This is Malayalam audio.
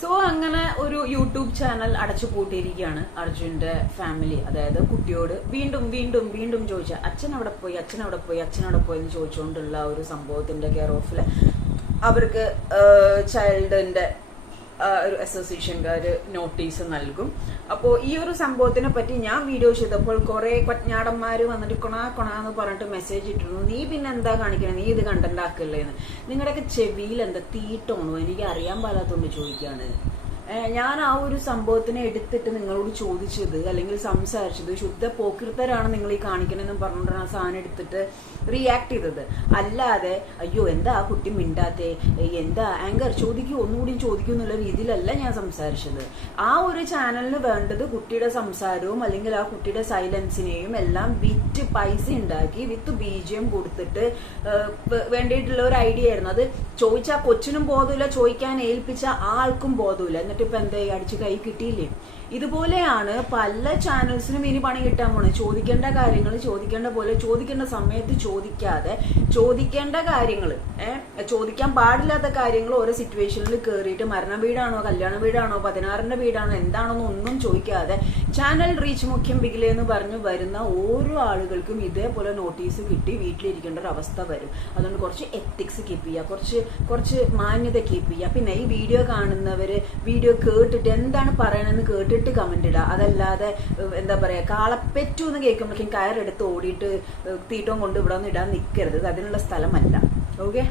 സോ അങ്ങനെ ഒരു യൂട്യൂബ് ചാനൽ അടച്ചു പൂട്ടിയിരിക്കുകയാണ് അർജുന്റെ ഫാമിലി അതായത് കുട്ടിയോട് വീണ്ടും വീണ്ടും വീണ്ടും ചോദിച്ച അച്ഛൻ അവിടെ പോയി അച്ഛൻ അവിടെ പോയി അച്ഛൻ അവിടെ പോയി എന്ന് ചോദിച്ചുകൊണ്ടുള്ള ഒരു സംഭവത്തിന്റെ കെയർ ഓഫിൽ അവർക്ക് ചൈൽഡിന്റെ ഒരു അസോസിയേഷൻകാർ നോട്ടീസ് നൽകും. അപ്പോൾ ഈ ഒരു സംഭവത്തിനെ പറ്റി ഞാൻ വീഡിയോ ചെയ്തപ്പോൾ കുറെ പജ്ഞാടന്മാർ വന്നിട്ട് കൊണാ കൊണാന്ന് പറഞ്ഞിട്ട് മെസ്സേജ് ഇട്ടിരുന്നു. നീ പിന്നെ എന്താ കാണിക്കണേ? നീ ഇത് കണ്ടന്റ് ആക്കല്ലേന്ന് നിങ്ങളുടെയൊക്കെ ചെവിയിൽ എന്താ തീട്ടോണോ എനിക്ക് അറിയാൻ പാടാത്തോണ്ട് ചോദിക്കാണ്. ഏഹ് ഞാൻ ആ ഒരു സംഭവത്തിനെ എടുത്തിട്ട് നിങ്ങളോട് ചോദിച്ചത് അല്ലെങ്കിൽ സംസാരിച്ചത് ശുദ്ധ പോക്കിർത്തരാണ് നിങ്ങൾ ഈ കാണിക്കണമെന്ന് പറഞ്ഞുകൊണ്ടാണ് ആ സാധനം എടുത്തിട്ട് റിയാക്ട് ചെയ്തത്. അല്ലാതെ അയ്യോ എന്താ ആ കുട്ടി മിണ്ടാത്തെ? എന്താ? ആങ്കർ ചോദിക്കൂ ഒന്നുകൂടി ചോദിക്കൂ എന്നുള്ള രീതിയിലല്ല ഞാൻ സംസാരിച്ചത്. ആ ഒരു ചാനലിന് വേണ്ടത് കുട്ടിയുടെ സംസാരവും അല്ലെങ്കിൽ ആ കുട്ടിയുടെ സൈലൻസിനെയും എല്ലാം വിറ്റ് പൈസ ഉണ്ടാക്കി വിത്ത് ബീജം കൊടുത്തിട്ട് വേണ്ടിയിട്ടുള്ള ഒരു ഐഡിയ ആയിരുന്നു. അത് ചോദിച്ച കൊച്ചിനും ബോധമില്ല ചോദിക്കാൻ ഏൽപ്പിച്ച ആൾക്കും ബോധമില്ല. എന്നിട്ട് ഇപ്പൊ എന്താ ഈ അടിച്ച് കൈ കിട്ടിയില്ലേ? ഇതുപോലെയാണ് പല ചാനൽസിനും ഇനി പണി കിട്ടാൻ പോണേ. ചോദിക്കേണ്ട കാര്യങ്ങൾ ചോദിക്കേണ്ട പോലെ ചോദിക്കേണ്ട സമയത്ത് ചോദിക്കാതെ ചോദിക്കേണ്ട കാര്യങ്ങൾ ഏഹ് ചോദിക്കാൻ പാടില്ലാത്ത കാര്യങ്ങൾ ഓരോ സിറ്റുവേഷനിൽ കയറിയിട്ട് മരണ വീടാണോ കല്യാണ വീടാണോ പതിനാറിന്റെ വീടാണോ എന്താണോ ഒന്നും ചോദിക്കാതെ ചാനൽ റീച്ച് മുഖ്യം ബിഗിലേ എന്ന് പറഞ്ഞ് വരുന്ന ഓരോ ആളുകൾക്കും ഇതേപോലെ നോട്ടീസ് കിട്ടി വീട്ടിലിരിക്കേണ്ട ഒരു അവസ്ഥ വരും. അതുകൊണ്ട് കുറച്ച് എത്തിക്സ് കീപ്പ് ചെയ്യുക കുറച്ച് കുറച്ച് മാന്യത കീപ്പ് ചെയ്യുക പിന്നെ ഈ വീഡിയോ കാണുന്നവര് വീഡിയോ കേട്ടിട്ട് എന്താണ് പറയണമെന്ന് കേട്ടിട്ട് കമന്റ് ഇടുക അതല്ലാതെ എന്താ പറയാ കാളപ്പെറ്റു എന്ന് കേൾക്കുമ്പോഴേക്കും കയറെടുത്ത് ഓടിയിട്ട് തീറ്റവും കൊണ്ട് ഇവിടെ ഒന്ന് ഇടാൻ നിൽക്കരുത് അതിനുള്ള സ്ഥലമല്ല. ഓക്കെ